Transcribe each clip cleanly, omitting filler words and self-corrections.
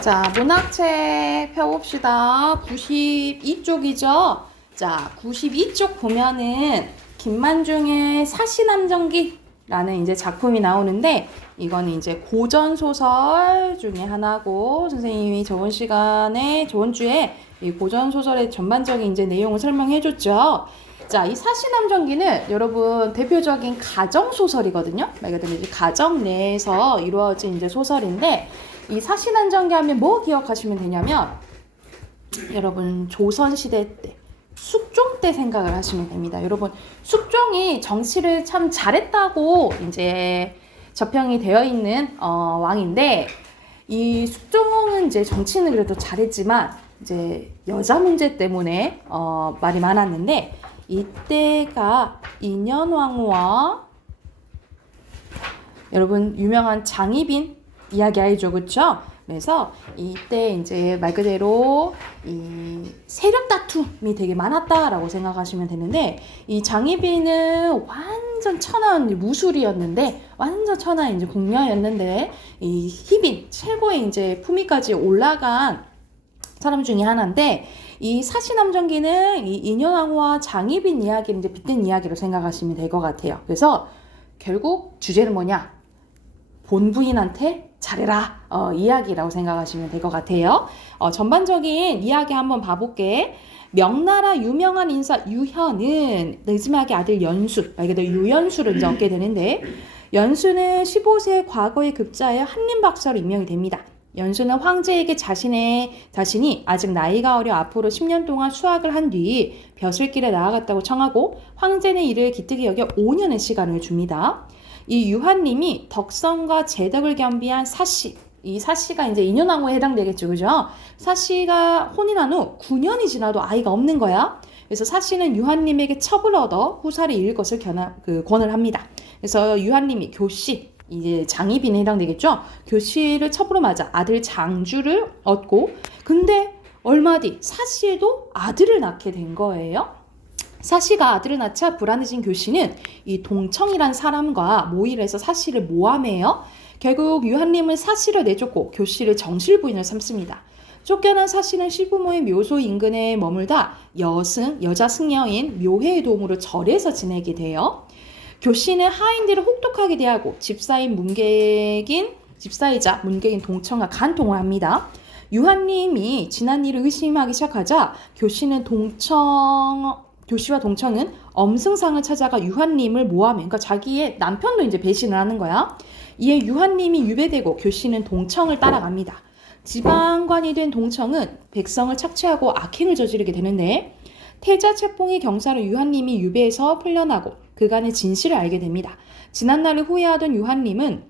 자, 문학책 펴봅시다. 92쪽이죠? 자, 92쪽 보면은 김만중의 사시남정기라는 이제 작품이 나오는데, 이거는 이제 고전소설 중에 하나고, 선생님이 저번 주에 이 고전소설의 전반적인 이제 내용을 설명해 줬죠. 자, 이 사시남정기는 여러분 대표적인 가정소설이거든요. 말 그대로 이제 가정 내에서 이루어진 이제 소설인데, 이 사시남정기 하면 뭐 기억하시면 되냐면, 여러분 조선시대 때 숙종 때 생각을 하시면 됩니다. 여러분 숙종이 정치를 참 잘했다고 이제 저평이 되어 있는 왕인데, 이 숙종은 이제 정치는 그래도 잘했지만 이제 여자 문제 때문에 말이 많았는데, 이때가 인현왕후와 여러분 유명한 장희빈 이야기 알죠, 그렇죠? 그래서 이때 이제 말 그대로 이 세력 다툼이 되게 많았다라고 생각하시면 되는데, 이 장희빈은 완전 천한 무술이었는데, 완전 천한 이제 궁녀였는데, 이 희빈 최고의 이제 품위까지 올라간 사람 중에 하나인데, 이 사시남정기는 이 인현왕후와 장희빈 이야기를 이제 빗댄 이야기로 생각하시면 될 것 같아요. 그래서 결국 주제는 뭐냐? 본부인한테 잘해라 이야기라고 생각하시면 될 것 같아요. 전반적인 이야기 한번 봐볼게. 명나라 유명한 인사 유현은 늦지막의 아들 연수, 말 그대로 유연수를 이제 얻게 되는데, 연수는 15세 과거에 급자하여 한림박사로 임명이 됩니다. 연수는 황제에게 자신이 아직 나이가 어려 앞으로 10년 동안 수학을 한 뒤 벼슬길에 나아갔다고 청하고, 황제는 이를 기특히 여겨 5년의 시간을 줍니다. 이 유한님이 덕성과 재덕을 겸비한 사씨, 이 사씨가 이제 인현왕후에 해당되겠죠, 그죠? 사씨가 혼인한 후 9년이 지나도 아이가 없는 거야. 그래서 사씨는 유한님에게 첩을 얻어 후사를 이을 것을 권을 합니다. 그래서 유한님이 교씨, 이제 장희빈에 해당되겠죠? 교씨를 첩으로 맞아 아들 장주를 얻고, 근데 얼마 뒤 사씨에도 아들을 낳게 된 거예요. 사씨가 아들을 낳자 불안해진 교씨는 이 동청이란 사람과 모의를 해서 사씨를 모함해요. 결국 유한님은 사씨를 내쫓고 교씨를 정실 부인을 삼습니다. 쫓겨난 사씨는 시부모의 묘소 인근에 머물다 여자 승려인 묘혜의 도움으로 절에서 지내게 돼요. 교씨는 하인들을 혹독하게 대하고 집사이자 문객인 동청과 간통을 합니다. 유한님이 지난 일을 의심하기 시작하자 교씨와 동청은 엄승상을 찾아가 유한님을 모함해, 그러니까 자기의 남편도 이제 배신을 하는 거야. 이에 유한님이 유배되고 교씨는 동청을 따라갑니다. 지방관이 된 동청은 백성을 착취하고 악행을 저지르게 되는데, 태자책봉의 경사로 유한님이 유배에서 풀려나고 그간의 진실을 알게 됩니다. 지난날을 후회하던 유한님은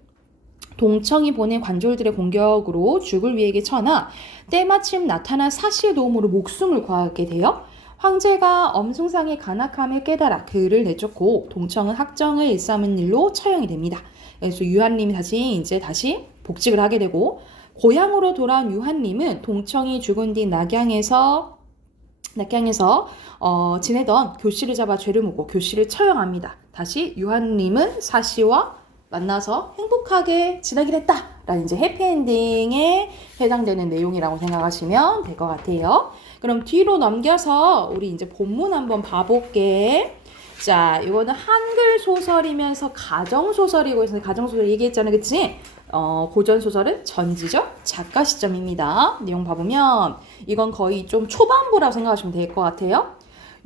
동청이 보낸 관졸들의 공격으로 죽을 위에게 처하나, 때마침 나타난 사씨의 도움으로 목숨을 구하게 돼요. 황제가 엄승상의 간악함을 깨달아 그를 내쫓고 동청은 학정을 일삼은 일로 처형이 됩니다. 그래서 유한님이 다시 복직을 하게 되고, 고향으로 돌아온 유한님은 동청이 죽은 뒤 낙양에서 지내던 교씨를 잡아 죄를 묻고 교씨를 처형합니다. 다시 유한님은 사씨와 만나서 행복하게 지내기로 했다 라는 이제 해피엔딩에 해당되는 내용이라고 생각하시면 될 것 같아요. 그럼 뒤로 넘겨서 우리 이제 본문 한번 봐볼게. 자, 이거는 한글 소설이면서 가정소설이고 있어서 가정소설 얘기했잖아, 그치? 고전소설은 전지적 작가 시점입니다. 내용 봐보면 이건 거의 좀 초반부라고 생각하시면 될 것 같아요.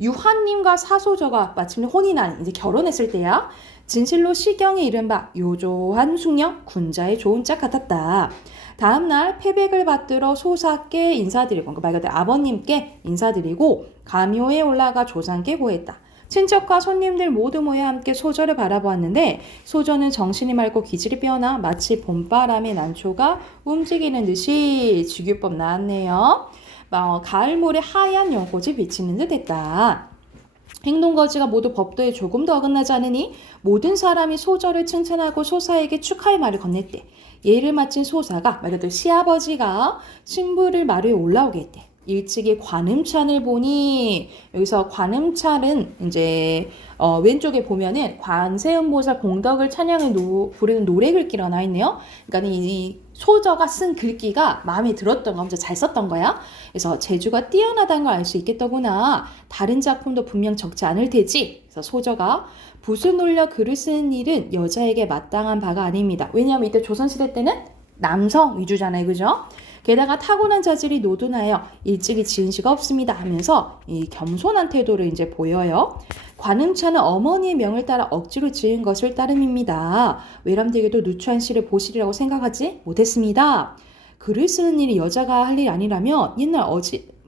유한님과 사소저가 마침내 혼인한, 이제 결혼했을 때야. 진실로 시경에 이른 바 요조한 숙녀 군자의 좋은 짝 같았다. 다음날 패백을 받들어 소사께 인사드리고, 그러니까 말 그대로 아버님께 인사드리고 가묘에 올라가 조상께 고했다. 친척과 손님들 모두 모여 함께 소저를 바라보았는데, 소저는 정신이 맑고 기질이 빼어나 마치 봄바람의 난초가 움직이는 듯이 주규법 나왔네요. 가을모래 하얀 연꽃이 비치는 듯 했다. 행동거지가 모두 법도에 조금도 어긋나지 않으니 모든 사람이 소저를 칭찬하고 소사에게 축하의 말을 건넸대. 예를 마친 소사가, 말 그대로 시아버지가 신부를 마루에 올라오게 했대. 일찍이 관음찬을 보니 여기서 관음찬은 이제 왼쪽에 보면은 관세음보살 공덕을 찬양을 부르는 노래 글귀가 나와 있네요. 그러니까 이 소저가 쓴 글귀가 마음에 들었던 거, 엄청 잘 썼던 거야. 그래서 재주가 뛰어나다는 걸 알 수 있겠더구나. 다른 작품도 분명 적지 않을 테지. 그래서 소저가 붓을 놀려 글을 쓰는 일은 여자에게 마땅한 바가 아닙니다. 왜냐하면 이때 조선시대 때는 남성 위주잖아요, 그죠? 게다가 타고난 자질이 노둔하여 일찍이 지은 시가 없습니다 하면서 이 겸손한 태도를 이제 보여요. 관음차는 어머니의 명을 따라 억지로 지은 것을 따름입니다. 외람되게도 누추한 시를 보시리라고 생각하지 못했습니다. 글을 쓰는 일이 여자가 할 일 아니라면 옛날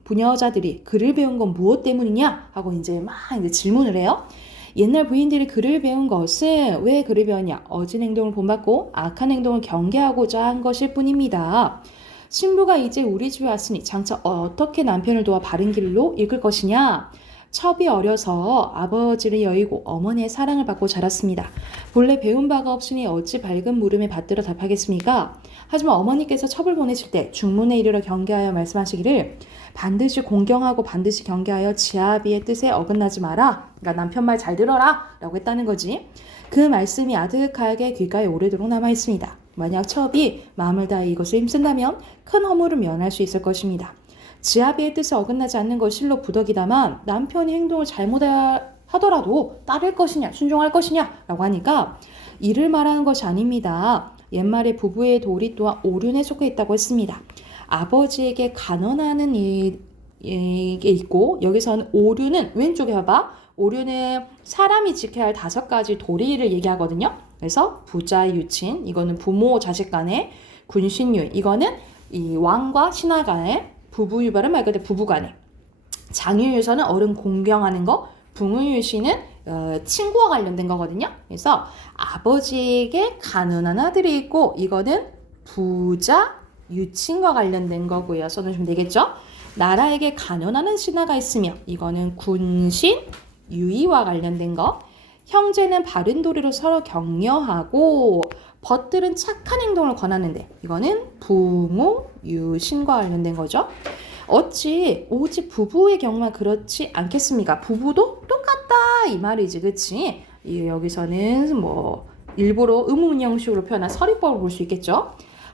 부녀자들이 글을 배운 건 무엇 때문이냐 하고 이제 질문을 해요. 옛날 부인들이 글을 배운 것은 왜 글을 배웠냐? 어진 행동을 본받고 악한 행동을 경계하고자 한 것일 뿐입니다. 신부가 이제 우리 집에 왔으니 장차 어떻게 남편을 도와 바른 길로 이끌 것이냐? 첩이 어려서 아버지를 여의고 어머니의 사랑을 받고 자랐습니다. 본래 배운 바가 없으니 어찌 밝은 물음에 받들어 답하겠습니까? 하지만 어머니께서 첩을 보내실 때 중문에 이르러 경계하여 말씀하시기를 반드시 공경하고 반드시 경계하여 지아비의 뜻에 어긋나지 마라. 그러니까 남편 말 잘 들어라 라고 했다는 거지. 그 말씀이 아득하게 귓가에 오래도록 남아있습니다. 만약 첩이 마음을 다해 이것을 힘쓴다면 큰 허물을 면할 수 있을 것입니다. 지아비의 뜻에 어긋나지 않는 것 실로 부덕이다만 남편이 행동을 잘못하더라도 따를 것이냐 순종할 것이냐 라고 하니까 이를 말하는 것이 아닙니다. 옛말에 부부의 도리 또한 오륜에 속해 있다고 했습니다. 아버지에게 간언하는 이게 있고 여기서는 오륜은 왼쪽에 봐봐. 오륜은 사람이 지켜야 할 5가지 도리를 얘기하거든요. 그래서 부자 유친, 이거는 부모 자식 간의 군신유, 이거는 이 왕과 신하 간의 부부유발은 말 그대로 부부 간의 장유유서는 어른 공경하는 거, 붕의유시는 친구와 관련된 거거든요. 그래서 아버지에게 가난한 아들이 있고 이거는 부자 유친과 관련된 거고요. 써놓으시면 되겠죠. 나라에게 간언하는 신하가 있으며 이거는 군신 유의와 관련된 거. 형제는 바른 도리로 서로 격려하고 벗들은 착한 행동을 권하는데 이거는 부모 유신과 관련된 거죠. 어찌 오직 부부의 경우만 그렇지 않겠습니까? 부부도 똑같다 이 말이지, 그치? 여기서는 뭐 일부러 의문형식으로 표현한 서리법을 볼 수 있겠죠.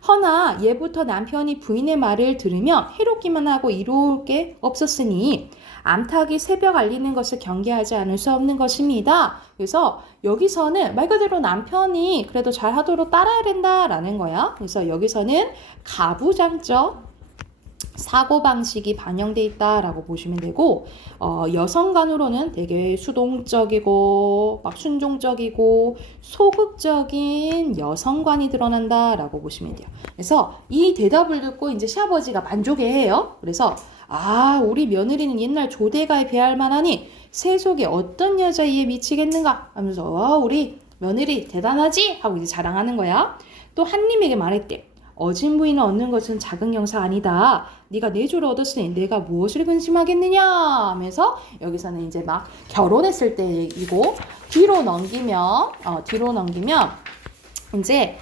허나 예부터 남편이 부인의 말을 들으면 해롭기만 하고 이로울 게 없었으니 암탉이 새벽 알리는 것을 경계하지 않을 수 없는 것입니다. 그래서 여기서는 말 그대로 남편이 그래도 잘하도록 따라야 된다라는 거야. 그래서 여기서는 가부장적 사고방식이 반영돼 있다라고 보시면 되고 여성 간으로는 되게 수동적이고 막 순종적이고 소극적인 여성관이 드러난다라고 보시면 돼요. 그래서 이 대답을 듣고 이제 시아버지가 만족해해요. 그래서 우리 며느리는 옛날 조대가에 비할 만하니 세속에 어떤 여자에 미치겠는가 하면서 우리 며느리 대단하지? 하고 이제 자랑하는 거야. 또 한님에게 말했대. 어진 부인을 얻는 것은 작은 영사 아니다. 네가 내조를 얻었으니 내가 무엇을 근심하겠느냐 하면서 여기서는 이제 막 결혼했을 때 얘기고 뒤로 넘기면 이제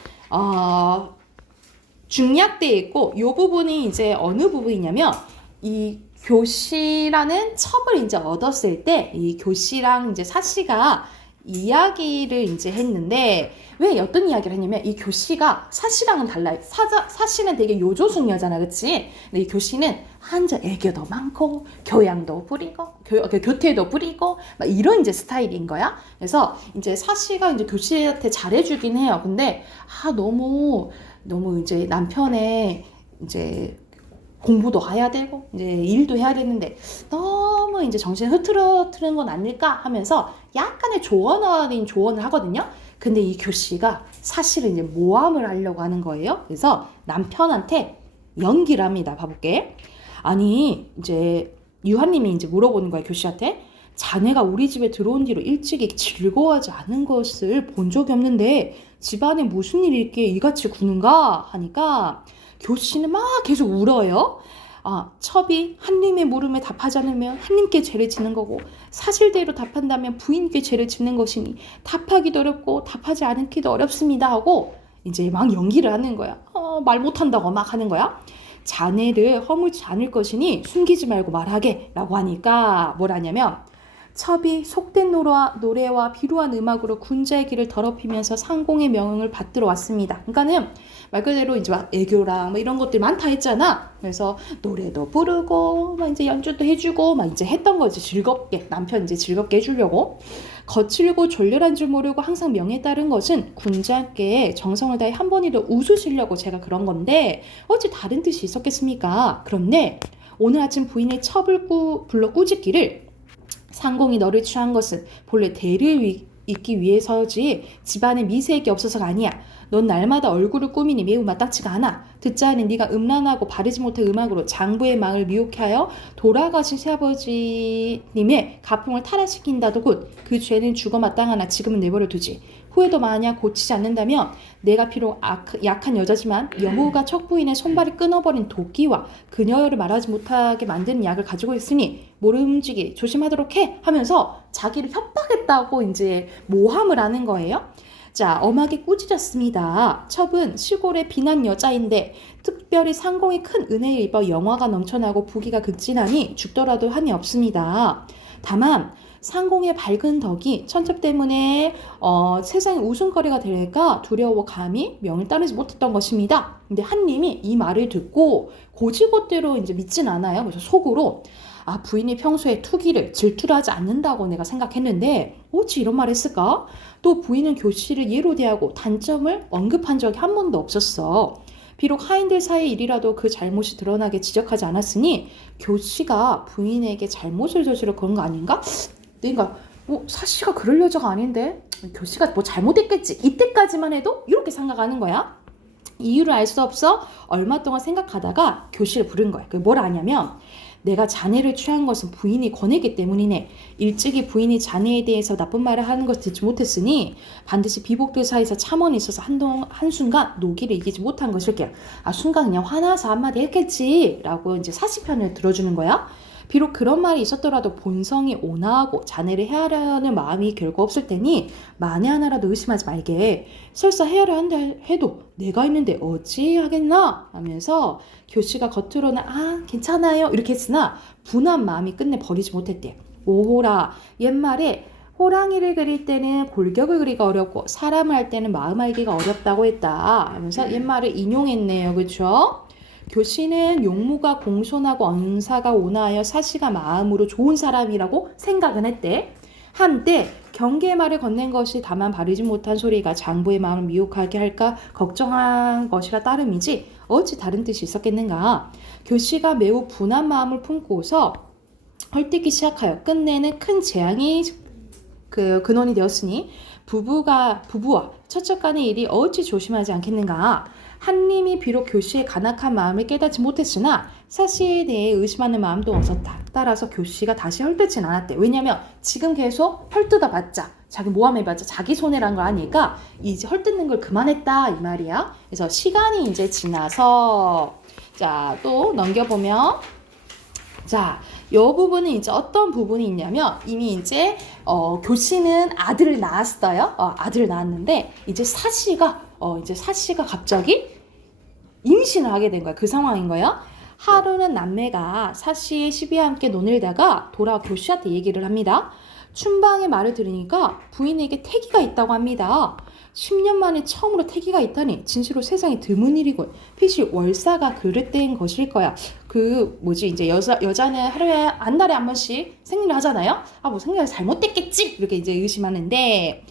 중약돼 있고 이 부분이 이제 어느 부분이냐면 이 교씨라는 첩을 이제 얻었을 때 이 교씨랑 이제 사씨가 이야기를 이제 했는데 왜 어떤 이야기를 했냐면 이 교씨가 사씨랑은 달라요. 사씨는 되게 요조숙 여잖아, 그치? 근데 이 교씨는 한자 애교도 많고 교양도 부리고 교태도 부리고 막 이런 이제 스타일인 거야. 그래서 이제 사씨가 이제 교씨한테 잘해주긴 해요. 근데 너무 이제 남편의 이제 공부도 해야 되고 이제 일도 해야 되는데 너무 이제 정신을 흐트러트는 건 아닐까 하면서 약간의 조언을 하거든요. 근데 이 교씨가 사실은 이제 모함을 하려고 하는 거예요. 그래서 남편한테 연기를 합니다. 봐볼게. 아니 이제 유한님이 이제 물어보는 거야, 교씨한테. 자네가 우리 집에 들어온 뒤로 일찍이 즐거워하지 않은 것을 본 적이 없는데 집안에 무슨 일이 있기에 이같이 구는가 하니까 교씨는 막 계속 울어요. 첩이 한님의 물음에 답하지 않으면 한님께 죄를 짓는 거고 사실대로 답한다면 부인께 죄를 짓는 것이니 답하기도 어렵고 답하지 않기도 어렵습니다 하고 이제 막 연기를 하는 거야. 말 못한다고 막 하는 거야. 자네를 허물지 않을 것이니 숨기지 말고 말하게 라고 하니까 뭘 하냐면 첩이 속된 노래와 비루한 음악으로 군자의 길을 더럽히면서 상공의 명을 받들어 왔습니다. 그러니까는 말 그대로 이제 막 애교랑 뭐 이런 것들 많다 했잖아. 그래서 노래도 부르고 막 이제 연주도 해주고 막 이제 했던 거지. 즐겁게 남편 이제 즐겁게 해주려고. 거칠고 졸렬한 줄 모르고 항상 명에 따른 것은 군자께 정성을 다해 한 번이라도 웃으시려고 제가 그런 건데 어찌 다른 뜻이 있었겠습니까? 그런데 오늘 아침 부인의 첩을 불러 꾸짖기를 상공이 너를 취한 것은 본래 대를 잇기 위해서지 집안에 미세하게 없어서가 아니야. 넌 날마다 얼굴을 꾸미니 매우 마땅치가 않아. 듣자 하니 네가 음란하고 바르지 못한 음악으로 장부의 망을 미혹해 하여 돌아가신 새아버지님의 가풍을 타락시킨다더군. 그 죄는 죽어 마땅하나 지금은 내버려 두지. 후에도 만약 고치지 않는다면 내가 비록 약한 여자지만 여우가 척부인의 손발을 끊어버린 도끼와 그녀를 말하지 못하게 만드는 약을 가지고 있으니 모름지기 조심하도록 해 하면서 자기를 협박했다고 이제 모함을 하는 거예요. 자, 엄하게 꾸짖었습니다. 첩은 시골의 빈한 여자인데 특별히 상공이 큰 은혜에 입어 영화가 넘쳐나고 부귀가 극진하니 죽더라도 한이 없습니다. 다만 상공의 밝은 덕이 천첩 때문에 세상에 웃음거리가 될까 두려워 감히 명을 따르지 못했던 것입니다. 근데 한님이 이 말을 듣고 고지고대로 이제 믿진 않아요. 그래서 속으로 부인이 평소에 투기를 질투를 하지 않는다고 내가 생각했는데 어찌 이런 말을 했을까? 또 부인은 교씨를 예로 대하고 단점을 언급한 적이 한 번도 없었어. 비록 하인들 사이의 일이라도 그 잘못이 드러나게 지적하지 않았으니 교씨가 부인에게 잘못을 저지러 그런 거 아닌가? 그러니까 사씨가 그럴 여자가 아닌데 교씨가 뭐 잘못했겠지. 이때까지만 해도 이렇게 생각하는 거야. 이유를 알 수 없어 얼마 동안 생각하다가 교씨를 부른 거야. 그게 뭘 아냐면 내가 자네를 취한 것은 부인이 권했기 때문이네. 일찍이 부인이 자네에 대해서 나쁜 말을 하는 것을 듣지 못했으니 반드시 비복들 사이에서 참언이 있어서 한순간 노기를 이기지 못한 것일게요. 순간 그냥 화나서 한마디 했겠지 라고 이제 사시편을 들어주는 거야. 비록 그런 말이 있었더라도 본성이 온화하고 자네를 해하려는 마음이 결코 없을 테니 만에 하나라도 의심하지 말게. 설사 해하려 한다 해도 내가 있는데 어찌 하겠나 하면서 교씨가 겉으로는 괜찮아요 이렇게 했으나 분한 마음이 끝내 버리지 못했대. 오호라, 옛말에 호랑이를 그릴 때는 골격을 그리기가 어렵고 사람을 할 때는 마음 알기가 어렵다고 했다 하면서 옛말을 인용했네요. 그렇죠? 교씨는 용무가 공손하고 언사가 온화하여 사씨가 마음으로 좋은 사람이라고 생각은 했대. 한때 경계의 말을 건넨 것이 다만 바르지 못한 소리가 장부의 마음을 미혹하게 할까 걱정한 것이라 따름이지 어찌 다른 뜻이 있었겠는가. 교씨가 매우 분한 마음을 품고서 헐뜯기 시작하여 끝내는 큰 재앙이 근원이 되었으니 부부와 처척 간의 일이 어찌 조심하지 않겠는가. 한님이 비록 교씨의 간악한 마음을 깨닫지 못했으나 사씨에 대해 의심하는 마음도 없었다. 따라서 교씨가 다시 헐뜯진 않았대. 왜냐면 지금 계속 헐뜯어봤자 자기 모함해봤자 자기 손해란 걸 아니까 이제 헐뜯는 걸 그만했다 이 말이야. 그래서 시간이 이제 지나서 자 또 넘겨보면 자, 이 부분은 이제 어떤 부분이 있냐면 이미 이제 교씨는 아들을 낳았어요. 아들을 낳았는데 이제 사씨가 갑자기 임신을 하게 된 거야. 그 상황인 거예요. 하루는 남매가 사씨의 시비와 함께 논일다가 돌아와 교씨한테 얘기를 합니다. 춘방의 말을 들으니까 부인에게 태기가 있다고 합니다. 10년 만에 처음으로 태기가 있다니 진실로 세상에 드문 일이군. 필시 월사가 그릇된 것일 거야. 이제 여자는 한 달에 한 번씩 생리를 하잖아요. 뭐 생리가 잘못됐겠지 이렇게 이제 의심하는데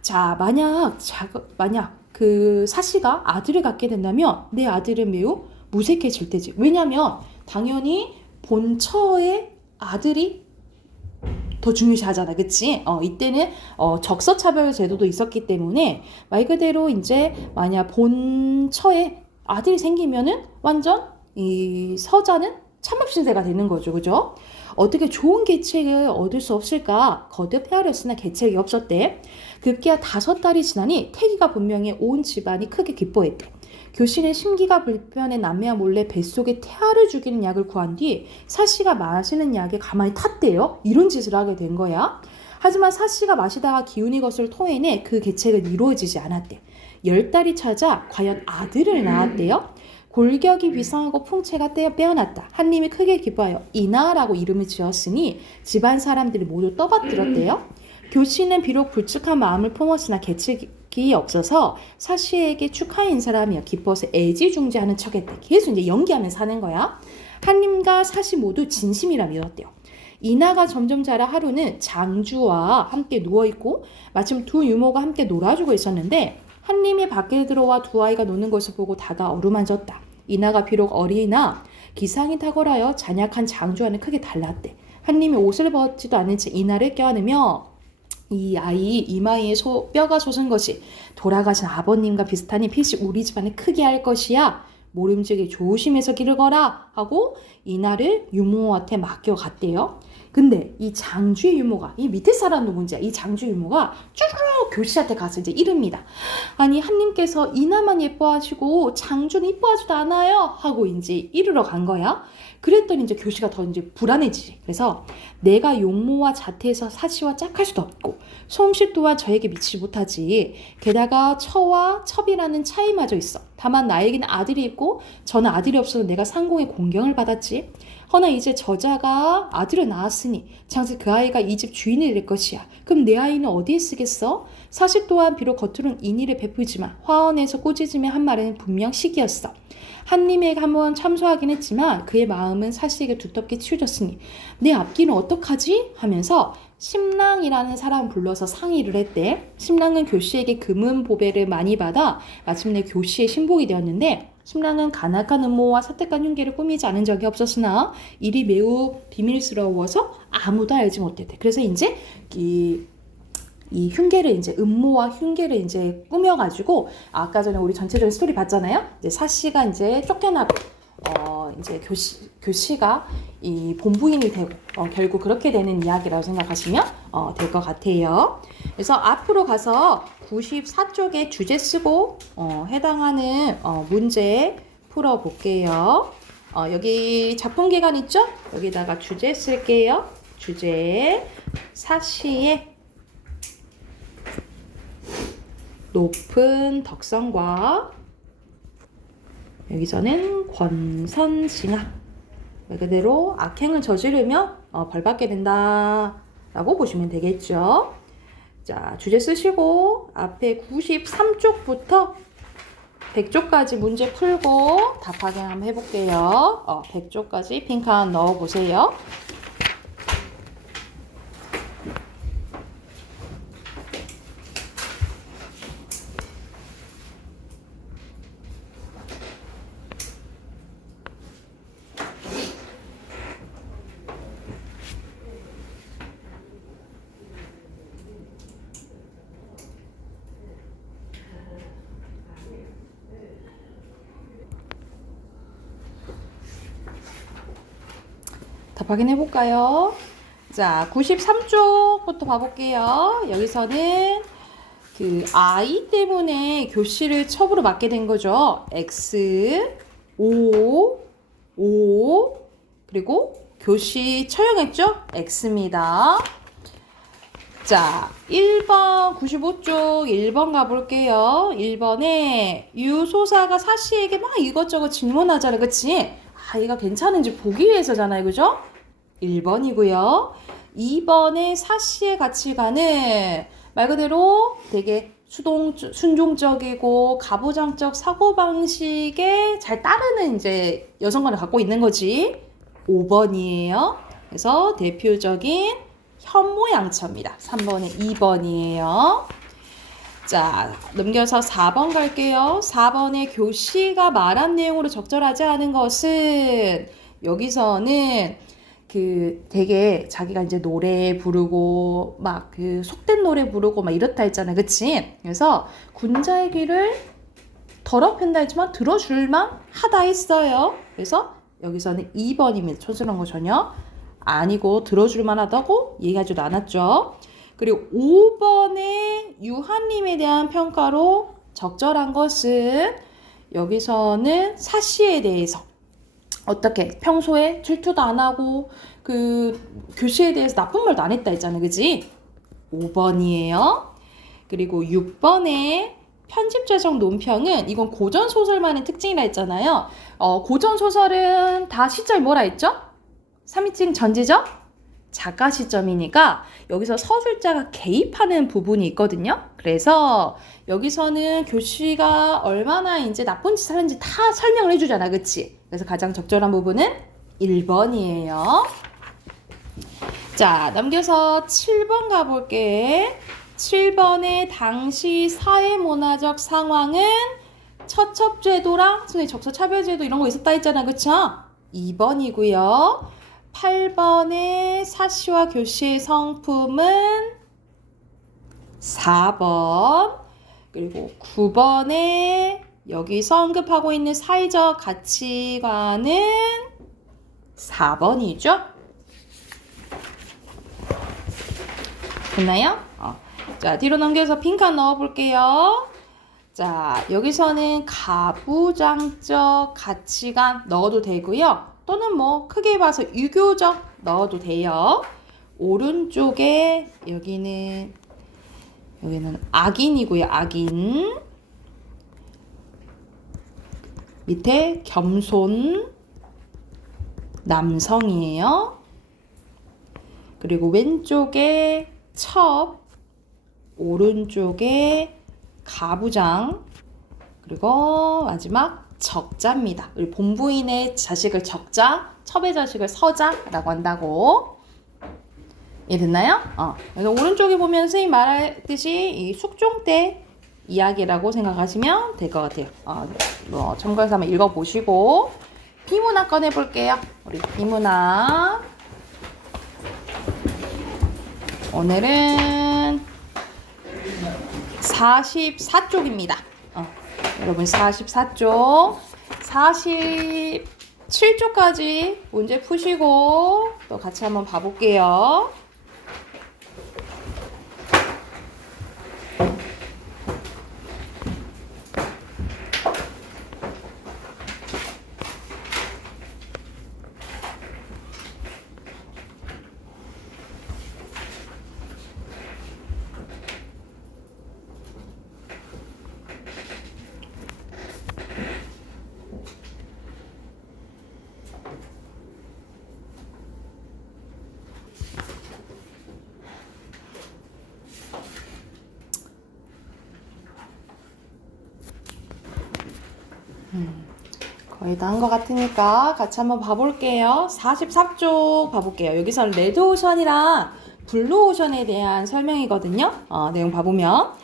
자 만약 그 사씨가 아들을 갖게 된다면 내 아들은 매우 무색해질 테지. 왜냐면 당연히 본처의 아들이 더 중요시하잖아, 그치? 이때는 적서차별 제도도 있었기 때문에 말 그대로 이제 만약 본처에 아들이 생기면은 완전 이 서자는 참합신세가 되는 거죠, 그죠? 어떻게 좋은 계책을 얻을 수 없을까? 거듭 헤아렸으나 계책이 없었대. 급기야 5달이 지나니 태기가 분명히 온 집안이 크게 기뻐했대. 교씨는 심기가 불편해 남매와 몰래 뱃속에 태아를 죽이는 약을 구한 뒤 사씨가 마시는 약에 가만히 탔대요. 이런 짓을 하게 된 거야. 하지만 사씨가 마시다가 기운이 것을 토해내 그 계책은 이루어지지 않았대. 10달이 찾아 과연 아들을 낳았대요. 골격이 비상하고 풍채가 빼어났다. 한님이 크게 기뻐하여 이나라고 이름을 지었으니 집안 사람들이 모두 떠받들었대요. 교씨는 비록 불측한 마음을 품었으나 계측이 없어서 사씨에게 축하 인사라며 기뻐서 애지중지하는 척했대. 계속 이제 연기하면서 사는 거야. 한님과 사씨 모두 진심이라 믿었대요. 이나가 점점 자라 하루는 장주와 함께 누워있고 마침 두 유모가 함께 놀아주고 있었는데 한님이 밖에 들어와 두 아이가 노는 것을 보고 다가 어루만졌다. 이나가 비록 어리나 기상이 탁월하여 잔약한 장주와는 크게 달랐대. 한님이 옷을 벗지도 않은 채 이나를 껴안으며 이 아이 이마에 뼈가 솟은 것이 돌아가신 아버님과 비슷하니 필시 우리 집안을 크게 할 것이야. 모름지기 조심해서 기르거라 하고 이나를 유모한테 맡겨갔대요. 근데 이 장주 유모가 이 밑에 사람 누군지 이 장주 유모가 쭈르륵 교씨한테 가서 이제 이릅니다. 아니 한님께서 이나만 예뻐하시고 장주는 이뻐하지도 않아요 하고 이제 이르러 간 거야. 그랬더니 이제 교씨가 더 이제 불안해지지. 그래서 내가 용모와 자태에서 사시와 짝할 수도 없고 솜씨 또한 저에게 미치지 못하지. 게다가 처와 첩이라는 차이마저 있어. 다만 나에게는 아들이 있고 저는 아들이 없어서 내가 상공의 공경을 받았지. 허나 이제 저자가 아들을 낳았으니 장세 그 아이가 이 집 주인이 될 것이야. 그럼 내 아이는 어디에 쓰겠어? 사실 또한 비록 겉으로는 인의를 베풀지만 화원에서 꼬지즘에 한 말은 분명 시기였어. 한님에게 한번 참소하긴 했지만 그의 마음은 사씨에게 두텁게 치우쳤으니 내 앞길은 어떡하지? 하면서 심랑이라는 사람을 불러서 상의를 했대. 심랑은 교씨에게 금은 보배를 많이 받아 마침내 교씨의 신복이 되었는데 심랑은 간악한 음모와 사택한 흉계를 꾸미지 않은 적이 없었으나 일이 매우 비밀스러워서 아무도 알지 못했대. 그래서 이제 이 흉계를 이제 음모와 흉계를 이제 꾸며가지고 아까 전에 우리 전체적인 스토리 봤잖아요. 이제 사씨가 이제 쫓겨나고 이제 교씨가 이 본부인이 되고 결국 그렇게 되는 이야기라고 생각하시면 될 것 같아요. 그래서 앞으로 가서 94쪽에 주제 쓰고 해당하는 문제 풀어 볼게요. 여기 작품 기간 있죠? 여기다가 주제 쓸게요. 주제 사씨의 높은 덕성과 여기서는 권선징악 말 그대로 악행을 저지르면 벌받게 된다 라고 보시면 되겠죠. 자, 주제 쓰시고 앞에 93쪽부터 100쪽까지 문제 풀고 답 확인 한번 해볼게요. 100쪽까지 핑크 넣어보세요. 답 확인해 볼까요? 자, 93쪽부터 봐볼게요. 여기서는 그 I 때문에 교씨를 첩으로 맡게 된 거죠. X, O, 그리고 교씨 처형했죠? X입니다. 자, 1번 95쪽 1번 가볼게요. 1번에 유소사가 사씨에게 막 이것저것 질문하잖아요. 그치? 아이가 괜찮은지 보기 위해서잖아요. 그죠? 1번이고요. 2번에 사씨의 가치관은 말 그대로 되게 순종적이고 가부장적 사고방식에 잘 따르는 이제 여성관을 갖고 있는 거지. 5번이에요. 그래서 대표적인 현모양처입니다. 3번에 2번이에요. 자, 넘겨서 4번 갈게요. 4번에 교씨가 말한 내용으로 적절하지 않은 것은 여기서는 그 되게 자기가 이제 노래 부르고 막 그 속된 노래 부르고 막 이렇다 했잖아요. 그치? 그래서 군자의 귀를 더럽힌다 했지만 들어줄만 하다 했어요. 그래서 여기서는 2번입니다. 촌스러운 거 전혀 아니고 들어줄만 하다고 얘기하지도 않았죠. 그리고 5번의 유한님에 대한 평가로 적절한 것은 여기서는 사씨에 대해서 어떻게 평소에 질투도 안 하고 그 교씨에 대해서 나쁜 말도 안 했다 했잖아요. 그지? 5번이에요. 그리고 6번에 편집재정 논평은 이건 고전소설만의 특징이라 했잖아요. 고전소설은 다 시점이 뭐라 했죠? 3인칭 전지적 작가 시점이니까 여기서 서술자가 개입하는 부분이 있거든요. 그래서 여기서는 교시가 얼마나 이제 나쁜 짓을 하는지 다 설명을 해주잖아. 그치? 그래서 가장 적절한 부분은 1번이에요. 자, 넘겨서 7번 가볼게. 7번의 당시 사회문화적 상황은 처첩제도랑 선생님 적서차별제도 이런 거 있었다 했잖아. 그쵸? 2번이고요. 8번의 사시와 교시의 성품은 4번. 그리고 9번에 여기서 언급하고 있는 사회적 가치관은 4번이죠. 됐나요? 자, 뒤로 넘겨서 빈칸 넣어볼게요. 자, 여기서는 가부장적 가치관 넣어도 되고요. 또는 뭐 크게 봐서 유교적 넣어도 돼요. 오른쪽에 여기는 악인이고요. 악인. 밑에 겸손 남성이에요. 그리고 왼쪽에 첩, 오른쪽에 가부장, 그리고 마지막 적자입니다. 우리 본부인의 자식을 적자, 첩의 자식을 서자라고 한다고. 이해됐나요? 그래서 오른쪽에 보면 선생님 말했듯이 이 숙종 때 이야기라고 생각하시면 될 것 같아요. 참고해서 한번 읽어보시고 비문학 꺼내볼게요. 우리 비문학. 오늘은 44쪽입니다. 여러분 44쪽 47쪽까지 문제 푸시고 또 같이 한번 봐볼게요. 거의 다 한 것 같으니까 같이 한번 봐볼게요. 44쪽 봐볼게요. 여기서 레드오션이랑 블루오션에 대한 설명이거든요. 내용 봐보면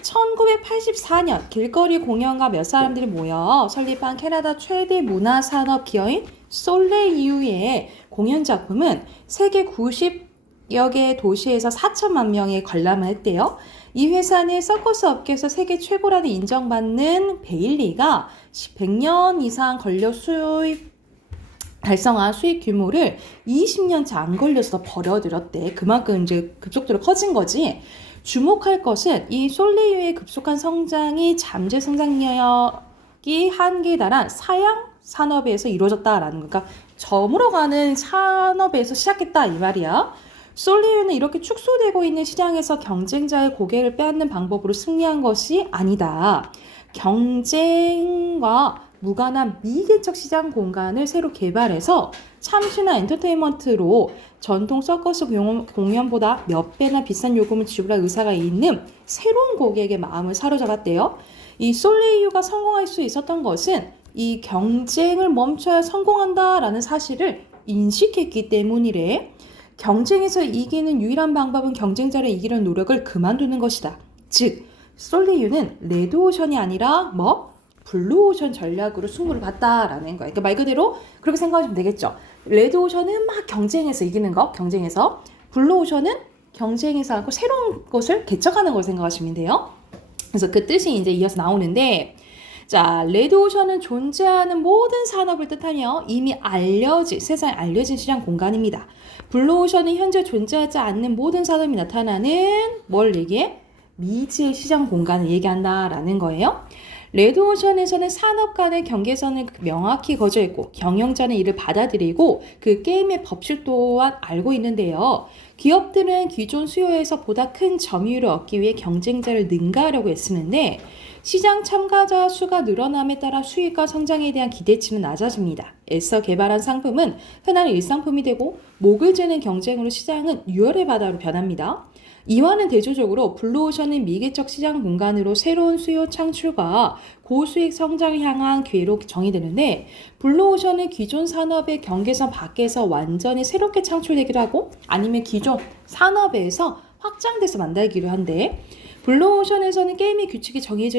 1984년 길거리 공연가 몇 사람들이 모여 설립한 캐나다 최대 문화산업 기업인 솔레이유의 공연 작품은 세계 90여 개 도시에서 4천만 명이 관람을 했대요. 이 회사는 서커스 업계에서 세계 최고라는 인정받는 베일리가 100년 이상 걸려 달성한 수익 규모를 20년째 안 걸려서 버려들였대. 그만큼 이제 급속도로 커진 거지. 주목할 것은 이 솔레이유의 급속한 성장이 잠재 성장력이 한계에 달한 사양 산업에서 이루어졌다라는 거. 그러니까 저물어가는 산업에서 시작했다 이 말이야. 솔레이유는 이렇게 축소되고 있는 시장에서 경쟁자의 고개를 빼앗는 방법으로 승리한 것이 아니다. 경쟁과 무관한 미개척 시장 공간을 새로 개발해서 참신한 엔터테인먼트로 전통 서커스 공연보다 몇 배나 비싼 요금을 지불할 의사가 있는 새로운 고객의 마음을 사로잡았대요. 이 솔레이유가 성공할 수 있었던 것은 이 경쟁을 멈춰야 성공한다라는 사실을 인식했기 때문이래. 경쟁에서 이기는 유일한 방법은 경쟁자를 이기려는 노력을 그만두는 것이다. 즉, 솔레이유는 레드오션이 아니라 블루오션 전략으로 승부를 봤다라는 거예요. 그러니까 말 그대로 그렇게 생각하시면 되겠죠. 레드오션은 막 경쟁에서 이기는 거, 경쟁에서. 블루오션은 경쟁에서 하고 새로운 것을 개척하는 걸 생각하시면 돼요. 그래서 그 뜻이 이제 이어서 나오는데, 자, 레드오션은 존재하는 모든 산업을 뜻하며 이미 세상에 알려진 시장 공간입니다. 블루오션은 현재 존재하지 않는 모든 산업이 나타나는 뭘 얘기해? 미지의 시장 공간을 얘기한다라는 거예요. 레드오션에서는 산업 간의 경계선을 명확히 거져 있고 경영자는 이를 받아들이고 그 게임의 법칙 또한 알고 있는데요. 기업들은 기존 수요에서 보다 큰 점유율을 얻기 위해 경쟁자를 능가하려고 애쓰는데 시장 참가자 수가 늘어남에 따라 수익과 성장에 대한 기대치는 낮아집니다. 애써 개발한 상품은 흔한 일상품이 되고 목을 죄는 경쟁으로 시장은 유혈의 바다로 변합니다. 이와는 대조적으로 블루오션은 미개척 시장 공간으로 새로운 수요 창출과 고수익 성장을 향한 기회로 정의되는데, 블루오션은 기존 산업의 경계선 밖에서 완전히 새롭게 창출되기도 하고 아니면 기존 산업에서 확장돼서 만들기로 한데, 블루오션에서는 게임의 규칙이 정해져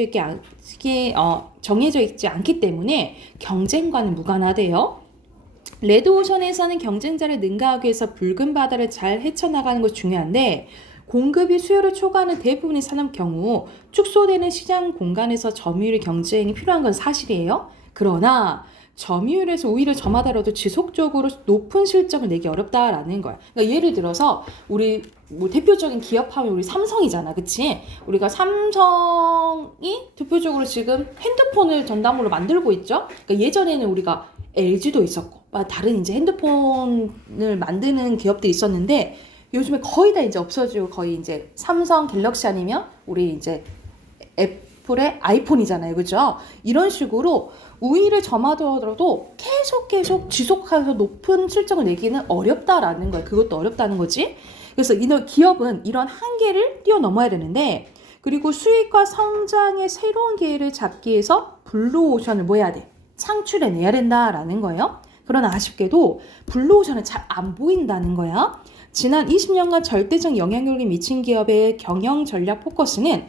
있지 않기 때문에 경쟁과는 무관하대요. 레드오션에서는 경쟁자를 능가하기 위해서 붉은 바다를 잘 헤쳐나가는 것이 중요한데, 공급이 수요를 초과하는 대부분의 산업 경우 축소되는 시장 공간에서 점유율 경쟁이 필요한 건 사실이에요. 그러나 점유율에서 오히려 저마다라도 지속적으로 높은 실적을 내기 어렵다라는 거야. 그러니까 예를 들어서 우리 뭐 대표적인 기업하면 우리 삼성이잖아, 그치? 우리가 삼성이 대표적으로 지금 핸드폰을 전담으로 만들고 있죠. 그러니까 예전에는 우리가 LG도 있었고 다른 이제 핸드폰을 만드는 기업도 있었는데, 요즘에 거의 다 이제 없어지고 거의 이제 삼성 갤럭시 아니면 우리 이제 애플의 아이폰이잖아요, 그죠? 이런 식으로 우위를 점하더라도 계속 지속해서 높은 실적을 내기는 어렵다라는 거예요. 그것도 어렵다는 거지. 그래서 기업은 이런 한계를 뛰어넘어야 되는데, 그리고 수익과 성장의 새로운 기회를 잡기 위해서 블루오션을 뭐 해야 돼? 창출해내야 된다라는 거예요. 그러나 아쉽게도 블루오션은 잘 안 보인다는 거야. 지난 20년간 절대적 영향력을 미친 기업의 경영 전략 포커스는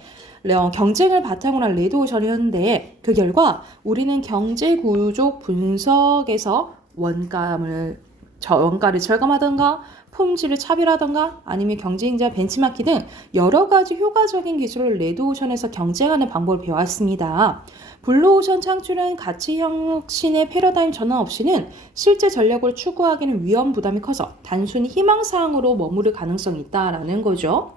경쟁을 바탕으로 한 레드오션이었는데, 그 결과 우리는 경제 구조 분석에서 원가를 절감하던가 품질을 차별하던가 아니면 경쟁자 벤치마킹 등 여러 가지 효과적인 기술을 레드오션에서 경쟁하는 방법을 배워왔습니다. 블루오션 창출은 가치 혁신의 패러다임 전환 없이는 실제 전략을 추구하기는 위험 부담이 커서 단순히 희망사항으로 머무를 가능성이 있다라는 거죠.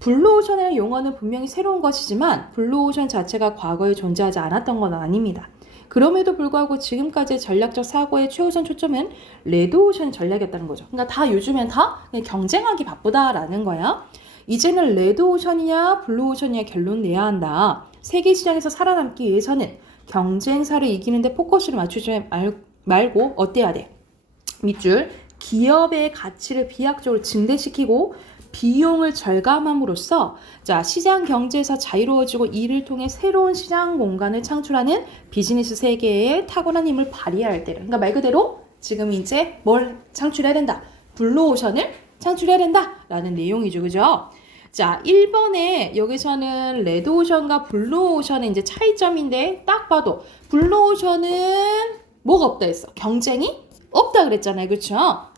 블루오션이라는 용어는 분명히 새로운 것이지만 블루오션 자체가 과거에 존재하지 않았던 건 아닙니다. 그럼에도 불구하고 지금까지의 전략적 사고의 최우선 초점은 레드오션 전략이었다는 거죠. 그러니까 다 요즘엔 다 그냥 경쟁하기 바쁘다라는 거야. 이제는 레드오션이냐 블루오션이냐 결론 내야 한다. 세계 시장에서 살아남기 위해서는 경쟁사를 이기는데 포커스를 맞추지 말고 어때야 돼? 밑줄, 기업의 가치를 비약적으로 증대시키고 비용을 절감함으로써 시장 경제에서 자유로워지고 이를 통해 새로운 시장 공간을 창출하는 비즈니스 세계에 탁월한 힘을 발휘해야 할 때를. 그러니까 말 그대로 지금 이제 뭘 창출해야 된다? 블루오션을 창출해야 된다라는 내용이죠, 그죠? 자, 1번에 여기서는 레드오션과 블루오션의 이제 차이점인데, 딱 봐도 블루오션은 뭐가 없다 했어? 경쟁이 없다 그랬잖아요, 그렇죠?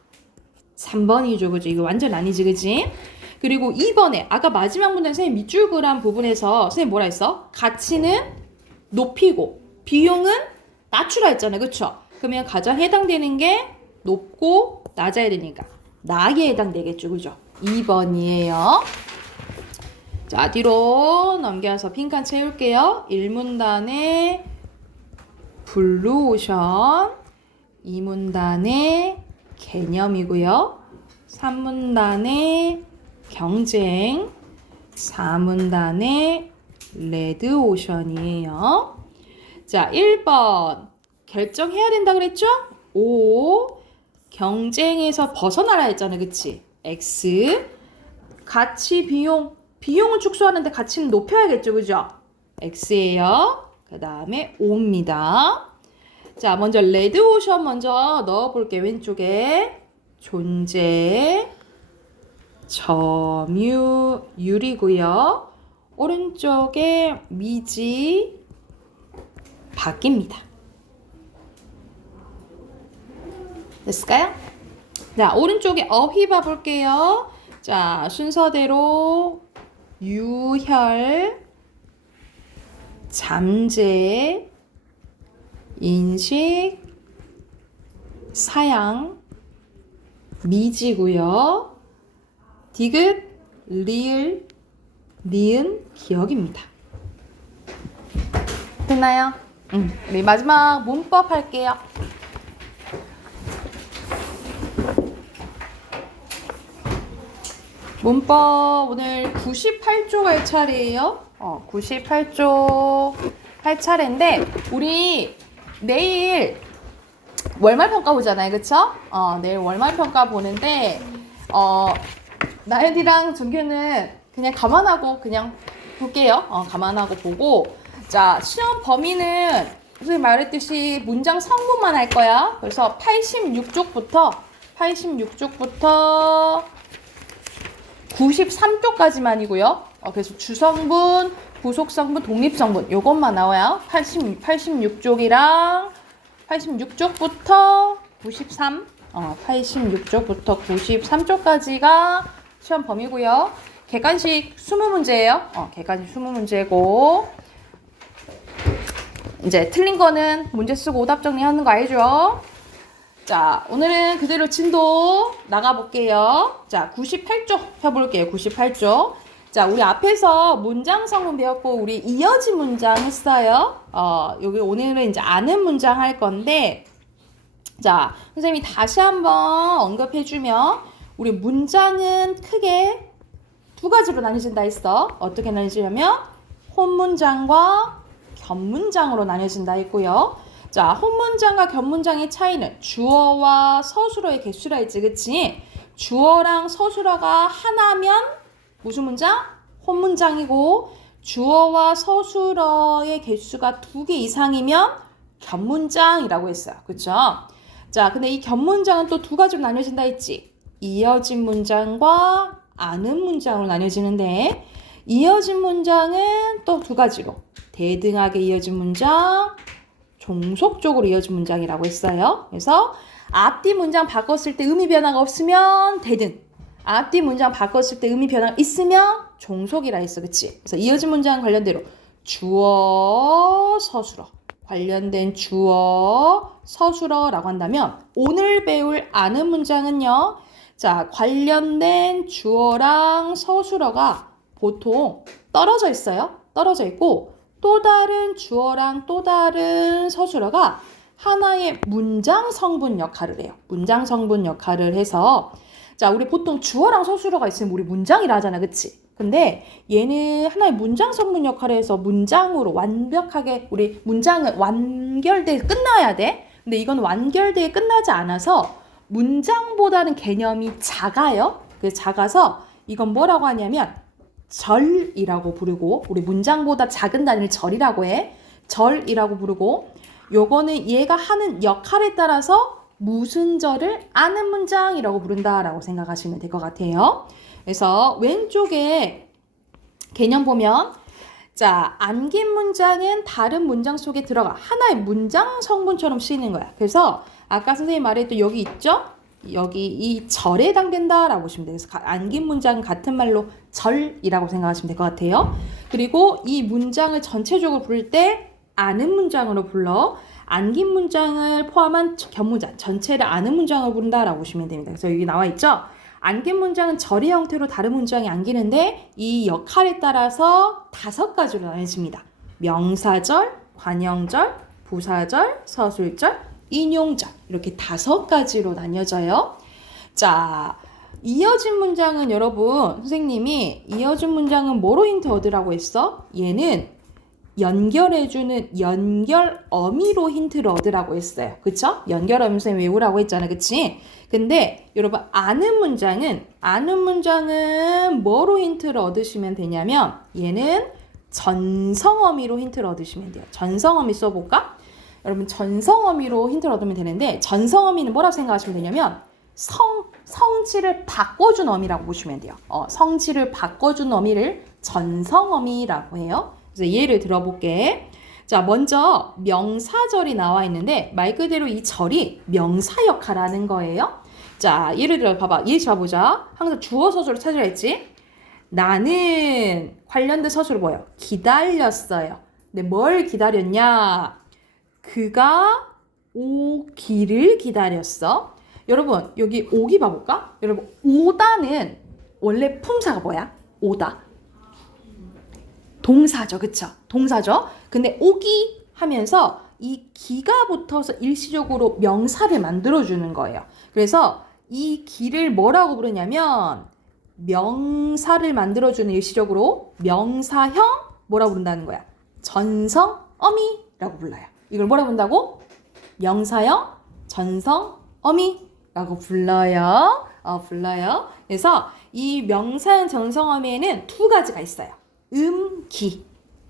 3번이죠, 그죠? 이거 완전 아니지, 그지? 그리고 2번에 아까 마지막 문장 선생님 밑줄 그한 부분에서 선생님 뭐라 했어? 가치는 높이고 비용은 낮추라 했잖아요, 그쵸? 그러면 가장 해당되는 게 높고 낮아야 되니까 나에 해당되겠죠, 그죠? 2번이에요. 자, 뒤로 넘겨서 빈칸 채울게요. 1문단에 블루오션, 2문단에 개념이고요. 3문단에 경쟁, 4문단에 레드오션이에요. 자, 1번 결정해야 된다 그랬죠? O, 경쟁에서 벗어나라 했잖아요, 그치? X, 가치, 비용을 축소하는데 가치는 높여야겠죠, 그죠? X예요. 그 다음에 O입니다. 자, 먼저 레드오션 먼저 넣어볼게요. 왼쪽에 존재, 점유율이고요. 오른쪽에 미지, 바뀝니다. 됐을까요? 자, 오른쪽에 어휘 봐볼게요. 자, 순서대로 유혈, 잠재, 인식, 사양, 미지고요. 디귿, 리을, 니은, 기억입니다. 됐나요? 우리 마지막 문법 할게요. 문법 오늘 98조 할 차례예요. 98쪽 할 차례인데 우리 내일 월말평가 보잖아요. 그쵸? 내일 월말평가 보는데 나연이랑 준규는 그냥 감안하고 그냥 볼게요. 감안하고 보고 자 시험 범위는 선생님 말했듯이 문장 성분만 할 거야. 그래서 86쪽부터 93쪽까지만이고요. 그래서 주성분, 부속성분, 독립성분 요것만 나와요. 86쪽이랑 86쪽부터 86쪽부터 93쪽까지가 시험 범위고요. 객관식 20문제예요. 객관식 20문제고 이제 틀린 거는 문제 쓰고 오답 정리하는 거 알죠? 자, 오늘은 그대로 진도 나가볼게요. 자, 98쪽 펴볼게요. 98쪽. 자, 우리 앞에서 문장 성분 배웠고, 우리 이어진 문장 했어요. 여기 오늘은 이제 아는 문장 할 건데, 자, 선생님이 다시 한번 언급해주면, 우리 문장은 크게 두 가지로 나뉘어진다 했어. 어떻게 나뉘어지냐면, 혼문장과 겹문장으로 나뉘어진다 했고요. 자, 혼문장과 겹문장의 차이는 주어와 서술어의 개수라 했지, 그치? 주어랑 서술어가 하나면 무슨 문장? 혼문장이고 주어와 서술어의 개수가 2개 이상이면 겹문장이라고 했어요. 그쵸? 자, 근데 이 겹문장은 또 두 가지로 나뉘어진다 했지? 이어진 문장과 아는 문장으로 나뉘어지는데 이어진 문장은 또 두 가지로 대등하게 이어진 문장, 종속적으로 이어진 문장이라고 했어요. 그래서 앞뒤 문장 바꿨을 때 의미 변화가 없으면 대등, 앞뒤 문장 바꿨을 때 의미 변화가 있으면 종속이라 했어. 그치? 그래서 이어진 문장 관련대로 주어, 서술어 관련된 주어, 서술어라고 한다면 오늘 배울 아는 문장은요. 자, 관련된 주어랑 서술어가 보통 떨어져 있어요. 떨어져 있고 또 다른 주어랑 또 다른 서술어가 하나의 문장 성분 역할을 해요. 문장 성분 역할을 해서 자, 우리 보통 주어랑 서술어가 있으면 우리 문장이라 하잖아. 그치? 근데 얘는 하나의 문장 성분 역할을 해서 문장으로 완벽하게 우리 문장은 완결되게 끝나야 돼. 근데 이건 완결되게 끝나지 않아서 문장보다는 개념이 작아요. 그래서 작아서 이건 뭐라고 하냐면 절이라고 부르고 우리 문장보다 작은 단위를 절이라고 해. 절이라고 부르고 요거는 얘가 하는 역할에 따라서 무슨 절을 아는 문장이라고 부른다라고 생각하시면 될 것 같아요. 그래서 왼쪽에 개념 보면 자, 안긴 문장은 다른 문장 속에 들어가 하나의 문장 성분처럼 쓰이는 거야. 그래서 아까 선생님 말했던 여기 있죠? 여기 이 절에 해당된다라고 보시면 돼요. 그래서 안긴 문장은 같은 말로 절이라고 생각하시면 될 것 같아요. 그리고 이 문장을 전체적으로 부를 때 아는 문장으로 불러. 안긴 문장을 포함한 겹문장 전체를 아는 문장으로 부른다라고 보시면 됩니다. 그래서 여기 나와 있죠? 안긴 문장은 절의 형태로 다른 문장이 안기는데 이 역할에 따라서 5가지로 나뉘어집니다. 명사절, 관형절, 부사절, 서술절, 인용절 이렇게 5가지로 나뉘어져요. 자, 이어진 문장은 여러분 선생님이 이어진 문장은 뭐로 힌트 얻으라고 했어? 얘는 연결해주는 연결어미로 힌트를 얻으라고 했어요. 그쵸? 연결어미 선생님 외우라고 했잖아. 그치? 근데 여러분 아는 문장은 뭐로 힌트를 얻으시면 되냐면 얘는 전성어미로 힌트를 얻으시면 돼요. 전성어미 써볼까? 여러분 전성어미로 힌트를 얻으면 되는데 전성어미는 뭐라고 생각하시면 되냐면 성질을 바꿔준 어미라고 보시면 돼요. 성질을 바꿔준 어미를 전성어미라고 해요. 그래서 예를 들어볼게. 자, 먼저 명사절이 나와 있는데 말 그대로 이 절이 명사 역할을 하는 거예요. 자, 예를 들어 봐봐. 예시 봐보자. 항상 주어 서술을 찾으라 했지. 나는 관련된 서술이 뭐예요? 기다렸어요. 근데 뭘 기다렸냐? 그가 오기를 기다렸어. 여러분 여기 오기 봐볼까? 여러분 오다는 원래 품사가 뭐야? 오다. 동사죠. 그쵸? 동사죠. 근데 오기 하면서 이 기가 붙어서 일시적으로 명사를 만들어주는 거예요. 그래서 이 기를 뭐라고 부르냐면 명사를 만들어주는 일시적으로 명사형 뭐라 부른다는 거야? 전성어미라고 불러요. 이걸 뭐라 부른다고? 명사형 전성어미라고 불러요. 불러요. 그래서 이 명사형 전성어미에는 두 가지가 있어요. 음기.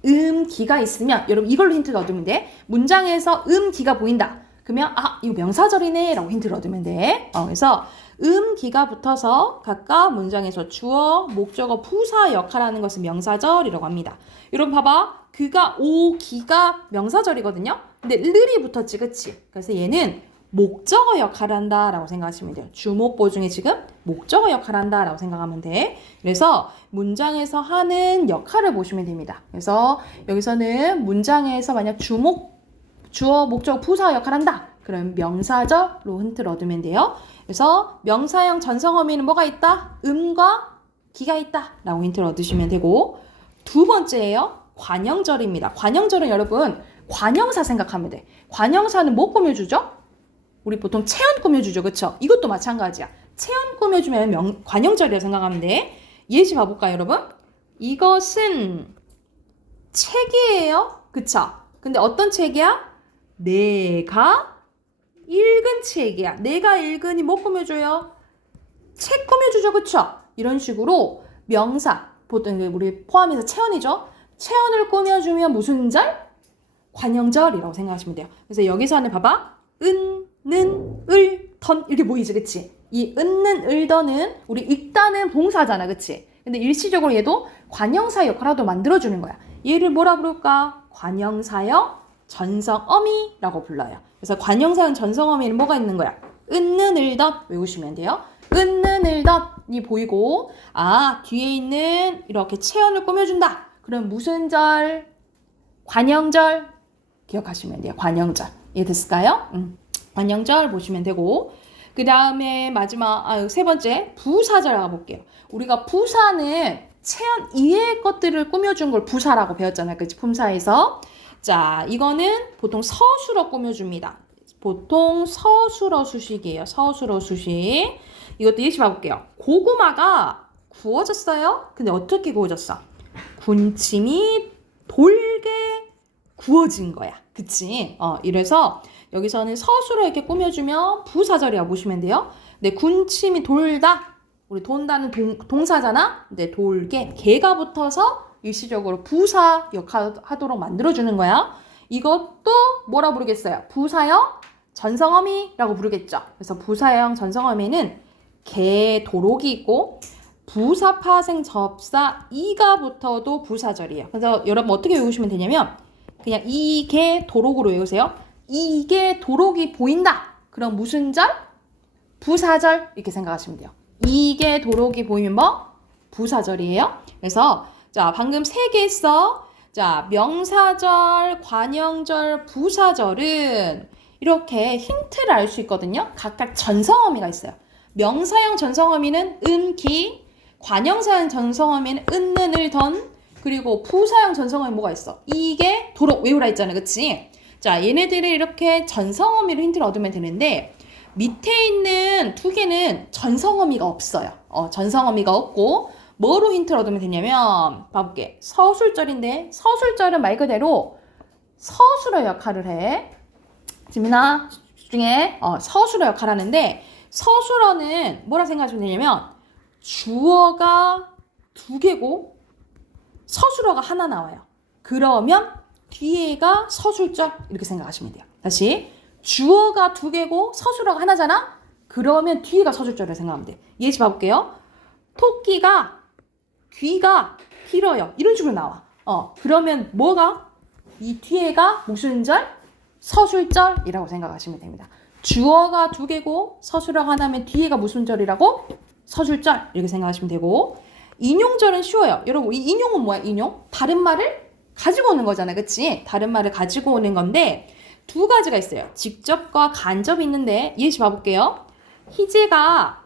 음기가 있으면 여러분 이걸로 힌트를 얻으면 돼. 문장에서 음기가 보인다. 그러면 이거 명사절이네 라고 힌트를 얻으면 돼. 그래서 음기가 붙어서 각각 문장에서 주어, 목적어, 부사 역할하는 것은 명사절이라고 합니다. 여러분 봐봐. 그가 오기가 명사절이거든요. 근데 을이 붙었지, 그치? 그래서 얘는 목적어 역할을 한다라고 생각하시면 돼요. 주목보 중에 지금 목적어 역할을 한다라고 생각하면 돼. 그래서 문장에서 하는 역할을 보시면 됩니다. 그래서 여기서는 문장에서 만약 주어, 목적어, 부사 역할을 한다. 그럼 명사절로 힌트를 얻으면 돼요. 그래서 명사형 전성어미는 뭐가 있다? 음과 기가 있다 라고 힌트를 얻으시면 되고, 두 번째예요. 관형절입니다. 관형절은 여러분 관형사 생각하면 돼. 관형사는 뭐 꾸며주죠? 우리 보통 체온 꾸며주죠. 그쵸? 이것도 마찬가지야. 체온 꾸며주면 관형절이라고 생각하면 돼. 예시 봐볼까요, 여러분? 이것은 책이에요. 그쵸? 근데 어떤 책이야? 내가 읽은 책이야. 내가 읽으니 뭐 꾸며줘요? 책 꾸며주죠. 그쵸? 이런 식으로 명사, 보통 우리 포함해서 체온이죠. 체온을 꾸며주면 무슨 절? 관형절이라고 생각하시면 돼요. 그래서 여기서는 봐봐. 은, 는, 을, 던 이렇게 보이지, 그치? 이 은는, 을던은 우리 읽다는 봉사잖아, 그치? 근데 일시적으로 얘도 관형사 역할도 만들어주는 거야. 얘를 뭐라 부를까? 관형사형 전성어미라고 불러요. 그래서 관형사형 전성어미는 뭐가 있는 거야? 은는, 을던 외우시면 돼요. 은는, 을던이 보이고, 뒤에 있는 이렇게 체온을 꾸며준다. 그럼 무슨 절? 관형절 기억하시면 돼요. 관형절. 이해됐을까요? 관형절 보시면 되고, 그 다음에 마지막 세 번째 부사절 가볼게요. 우리가 부사는 체온 이외의 것들을 꾸며준 걸 부사라고 배웠잖아요. 그치? 품사에서. 자, 이거는 보통 서술어 꾸며줍니다. 보통 서술어 수식이에요. 서술어 수식. 이것도 예시 봐볼게요. 고구마가 구워졌어요. 근데 어떻게 구워졌어? 군침이 돌게 구워진 거야. 그치? 이래서 여기서는 서술어 이렇게 꾸며주면 부사절이라고 보시면 돼요. 근데 군침이 돌다. 우리 돈다는 동사잖아? 근데 돌게. 개가 붙어서 일시적으로 부사 역할하도록 만들어주는 거야. 이것도 뭐라 부르겠어요? 부사형 전성어미라고 부르겠죠. 그래서 부사형 전성어미는 개, 도록이 있고 부사, 파생, 접사, 이가 붙어도 부사절이에요. 그래서 여러분 어떻게 외우시면 되냐면 그냥 이게 도록으로 외우세요. 이게 도록이 보인다. 그럼 무슨 절? 부사절 이렇게 생각하시면 돼요. 이게 도록이 보이면 뭐? 부사절이에요. 그래서 자, 방금 3개 했어. 자, 명사절, 관형절, 부사절은 이렇게 힌트를 알 수 있거든요. 각각 전성어미가 있어요. 명사형 전성어미는 은, 기, 관형사형 전성어미는 은는, 을, 던, 그리고 부사형 전성어미 뭐가 있어? 이게 도록 외우라 했잖아요. 그치? 자, 얘네들을 이렇게 전성어미로 힌트를 얻으면 되는데 밑에 있는 2개는 전성어미가 없어요. 전성어미가 없고 뭐로 힌트를 얻으면 되냐면 봐볼게. 서술절인데 서술절은 말 그대로 서술어 역할을 해. 지민아 중에 서술어 역할을 하는데 서술어는 뭐라 생각하시면 되냐면 주어가 2개고 서술어가 하나 나와요. 그러면 뒤에가 서술절 이렇게 생각하시면 돼요. 다시 주어가 2개고 서술어가 하나잖아? 그러면 뒤에가 서술절을 생각하면 돼. 예시 봐볼게요. 토끼가 귀가 길어요. 이런 식으로 나와. 그러면 뭐가? 이 뒤에가 무슨 절? 서술절이라고 생각하시면 됩니다. 주어가 2개고 서술어가 하나면 뒤에가 무슨 절이라고? 서술절 이렇게 생각하시면 되고, 인용절은 쉬워요. 여러분 이 인용은 뭐야? 인용? 다른 말을 가지고 오는 거잖아요. 그치? 다른 말을 가지고 오는 건데 2가지가 있어요. 직접과 간접이 있는데 예시 봐볼게요. 희재가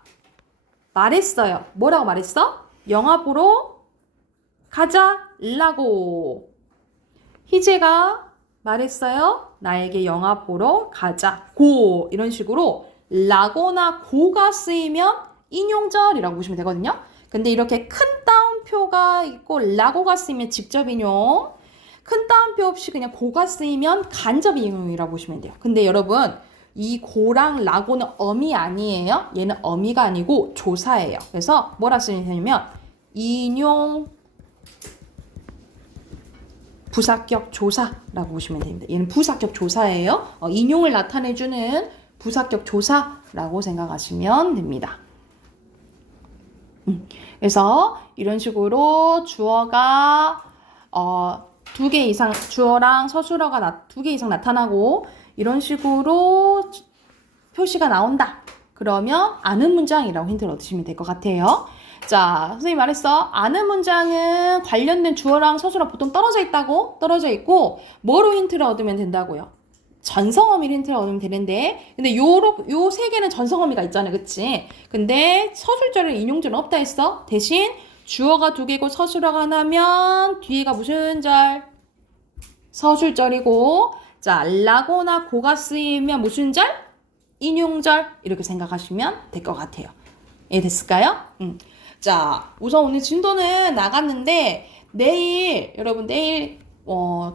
말했어요. 뭐라고 말했어? 영화 보러 가자라고. 희재가 말했어요. 나에게 영화 보러 가자고. 이런 식으로 라고나 고가 쓰이면 인용절이라고 보시면 되거든요. 근데 이렇게 큰 따옴표가 있고 라고가 쓰이면 직접 인용, 큰 따옴표 없이 그냥 고가 쓰이면 간접 인용이라고 보시면 돼요. 근데 여러분 이 고랑 라고는 어미 아니에요. 얘는 어미가 아니고 조사예요. 그래서 뭐라 쓰면 되냐면 인용 부사격 조사라고 보시면 됩니다. 얘는 부사격 조사예요. 인용을 나타내주는 부사격 조사라고 생각하시면 됩니다. 그래서 이런 식으로 주어가 두 개 이상, 주어랑 서술어가 두 개 이상 나타나고 이런 식으로 표시가 나온다. 그러면 아는 문장이라고 힌트를 얻으시면 될 것 같아요. 자, 선생님이 말했어. 아는 문장은 관련된 주어랑 서술어 보통 떨어져 있다고? 떨어져 있고 뭐로 힌트를 얻으면 된다고요? 전성어미를 힌트를 얻으면 되는데 근데 요 세 개는 전성어미가 있잖아요. 그치? 근데 서술절에 인용절은 없다 했어. 대신 주어가 두 개고 서술어가 하나면 뒤에가 무슨 절? 서술절이고 자, 라고나 고가 쓰이면 무슨 절? 인용절 이렇게 생각하시면 될 것 같아요. 이해됐을까요? 자, 우선 오늘 진도는 나갔는데 여러분 내일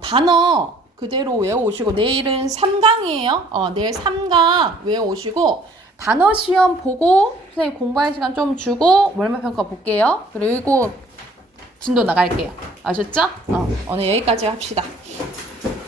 단어 그대로 외워오시고 내일은 3강이에요. 내일 3강 외워오시고 단어 시험 보고 선생님 공부할 시간 좀 주고 월말평가 볼게요. 그리고 진도 나갈게요. 아셨죠? 오늘 여기까지 합시다.